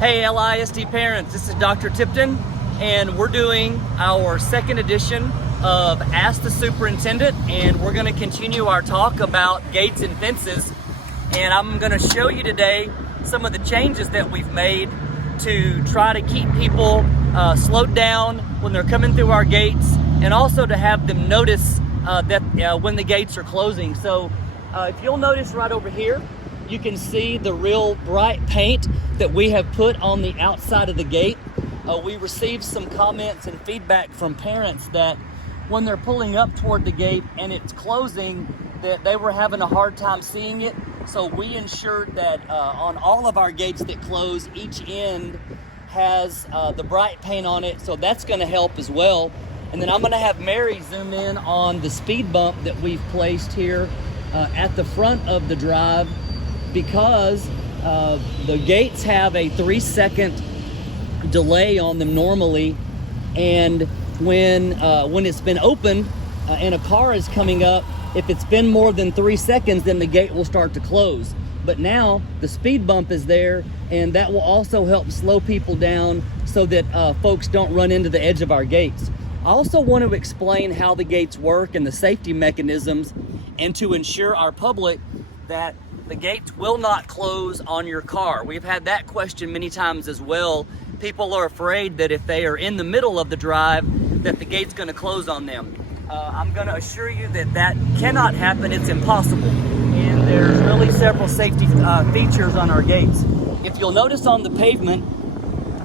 Hey LISD parents, this is Dr. Tipton, and we're doing our second edition of Ask the Superintendent, and we're going to continue our talk about gates and fences. And I'm going to show you today some of the changes that we've made to try to keep people slowed down when they're coming through our gates, and also to have them notice that when the gates are closing. So if you'll notice right over here, you can see the real bright paint that we have put on the outside of the gate. We received some comments and feedback from parents that when they're pulling up toward the gate and it's closing, that they were having a hard time seeing it. So we ensured that on all of our gates that close, each end has the bright paint on it, so that's going to help as well. And then I'm going to have Mary zoom in on the speed bump that we've placed here at the front of the drive, because the gates have a 3-second delay on them normally, and when it's been opened and a car is coming up, if it's been more than 3 seconds, then the gate will start to close. But now the speed bump is there, and that will also help slow people down so that folks don't run into the edge of our gates. I also want to explain how the gates work and the safety mechanisms, and to ensure our public that the gates will not close on your car. We've had that question many times as well. People are afraid that if they are in the middle of the drive, that the gate's going to close on them. I'm going to assure you that that cannot happen. It's impossible. And there's really several safety features on our gates. If you'll notice on the pavement,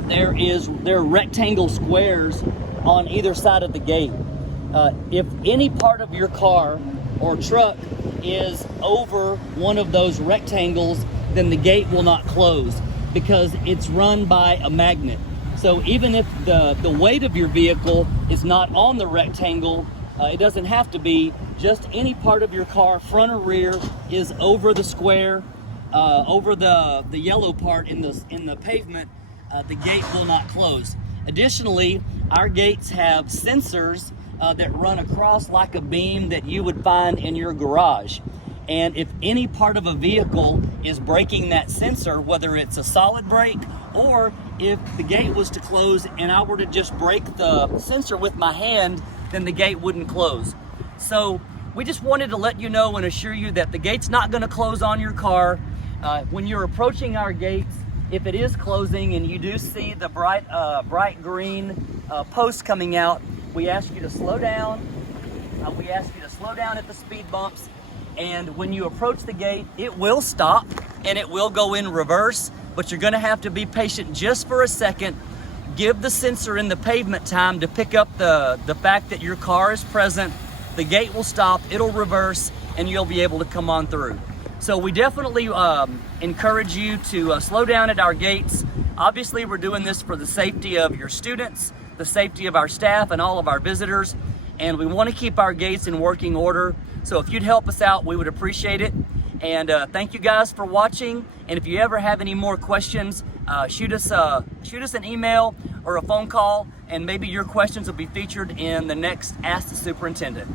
there are rectangle squares on either side of the gate. If any part of your car or truck is over one of those rectangles, then the gate will not close, because it's run by a magnet. So even if the weight of your vehicle is not on the rectangle, it doesn't have to be, just any part of your car, front or rear, is over the square, over the yellow part in the pavement, the gate will not close. Additionally, our gates have sensors that run across like a beam that you would find in your garage. And if any part of a vehicle is breaking that sensor, whether it's a solid brake, or if the gate was to close and I were to just break the sensor with my hand, then the gate wouldn't close. So we just wanted to let you know and assure you that the gate's not going to close on your car. When you're approaching our gates, if it is closing and you do see the bright green post coming out, we ask you to slow down. We ask you to slow down at the speed bumps, and when you approach the gate, it will stop and it will go in reverse, but you're going to have to be patient just for a second. Give the sensor in the pavement time to pick up the fact that your car is present. The gate will stop, it'll reverse, and you'll be able to come on through. So we definitely encourage you to slow down at our gates. Obviously, we're doing this for the safety of your students, the safety of our staff, and all of our visitors, and we want to keep our gates in working order. So if you'd help us out, we would appreciate it. And thank you guys for watching. And if you ever have any more questions, shoot us an email or a phone call, and maybe your questions will be featured in the next Ask the Superintendent.